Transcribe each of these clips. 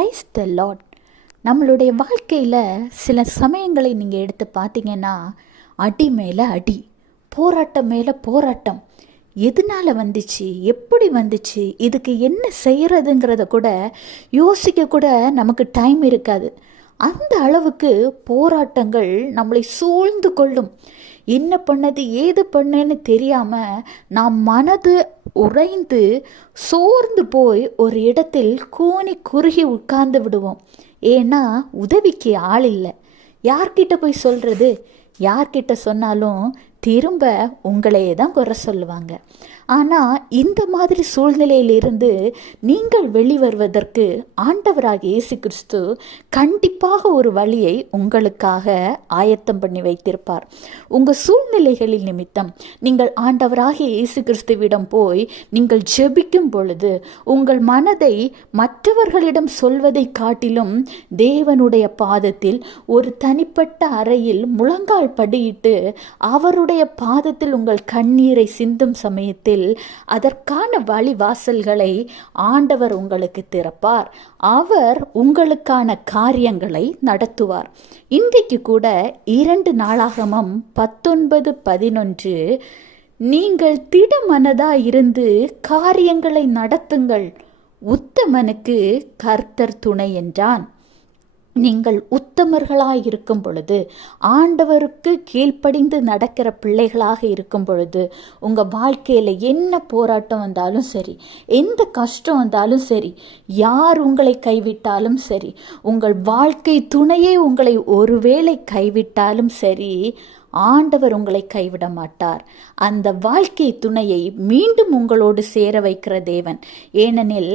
Praise the Lord. நம்மளுடைய வாழ்க்கையில் சில சமயங்களை நீங்கள் எடுத்து பார்த்தீங்கன்னா, அடி மேலே அடி, போராட்டம் மேலே போராட்டம். எதனால் வந்துச்சு, எப்படி வந்துச்சு, இதுக்கு என்ன செய்கிறதுங்கிறத கூட யோசிக்க கூட நமக்கு டைம் இருக்காது. அந்த அளவுக்கு போராட்டங்கள் நம்மளை சூழ்ந்து கொள்ளும். என்ன பண்ணது ஏது பண்ணேன்னு தெரியாமல் நாம் மனது உறைந்து சோர்ந்து போய் ஒரு இடத்தில் கூனி குறுகி உட்கார்ந்து விடுவோம். ஏன்னா உதவிக்கு ஆள் இல்லை. யார்கிட்ட போய் சொல்கிறது? யார்கிட்ட சொன்னாலும் திரும்ப உங்களையே தான் குறை சொல்லுவாங்க. ஆனால் இந்த மாதிரி சூழ்நிலையிலிருந்து நீங்கள் வெளிவருவதற்கு ஆண்டவராகிய இயேசு கிறிஸ்து கண்டிப்பாக ஒரு வழியை உங்களுக்காக ஆயத்தம் பண்ணி வைத்திருப்பார். உங்கள் சூழ்நிலைகளின் நிமித்தம் நீங்கள் ஆண்டவராகிய இயேசு கிறிஸ்துவிடம் போய் நீங்கள் ஜெபிக்கும் பொழுது உங்கள் மனதை மற்றவர்களிடம் சொல்வதை காட்டிலும் தேவனுடைய பாதத்தில் ஒரு தனிப்பட்ட அறையில் முழங்கால் படியிட்டு அவருடைய பாதத்தில் உங்கள் கண்ணீரை சிந்தும் சமயத்தில் அதற்கான வழிவாசல்களை ஆண்டவர் உங்களுக்கு திறப்பார். அவர் உங்களுக்கான காரியங்களை நடத்துவார். இன்றைக்கு கூட 2 நாளாகமம் 19:11, நீங்கள் திடமனதாய் இருந்து காரியங்களை நடத்துங்கள், உத்தமனுக்கு கர்த்தர் துணை என்றான். நீங்கள் உத்தமர்களாக இருக்கும் பொழுது, ஆண்டவருக்கு கீழ்ப்படிந்து நடக்கிற பிள்ளைகளாக இருக்கும் பொழுது, உங்கள் வாழ்க்கையில் என்ன போராட்டம் வந்தாலும் சரி, எந்த கஷ்டம் வந்தாலும் சரி, யார் உங்களை கைவிட்டாலும் சரி, உங்கள் வாழ்க்கை துணையே உங்களை ஒருவேளை கைவிட்டாலும் சரி, ஆண்டவர் உங்களை கைவிட மாட்டார். அந்த வாழ்க்கை துணையை மீண்டும் உங்களோடு சேர வைக்கிற தேவன். ஏனெனில்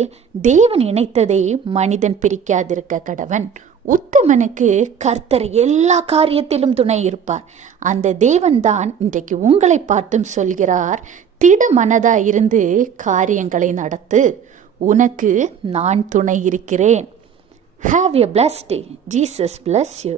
தேவன் இணைத்ததை மனிதன் பிரிக்காதிருக்க கடவன். உத்தமனுக்கு கர்த்தர் எல்லா காரியத்திலும் துணை இருப்பார். அந்த தேவன் தான் இன்றைக்கு உங்களை பார்த்தும் சொல்கிறார், திட மனதா இருந்து காரியங்களை நடத்து, உனக்கு நான் துணை இருக்கிறேன். Have a blessed day. Jesus bless you.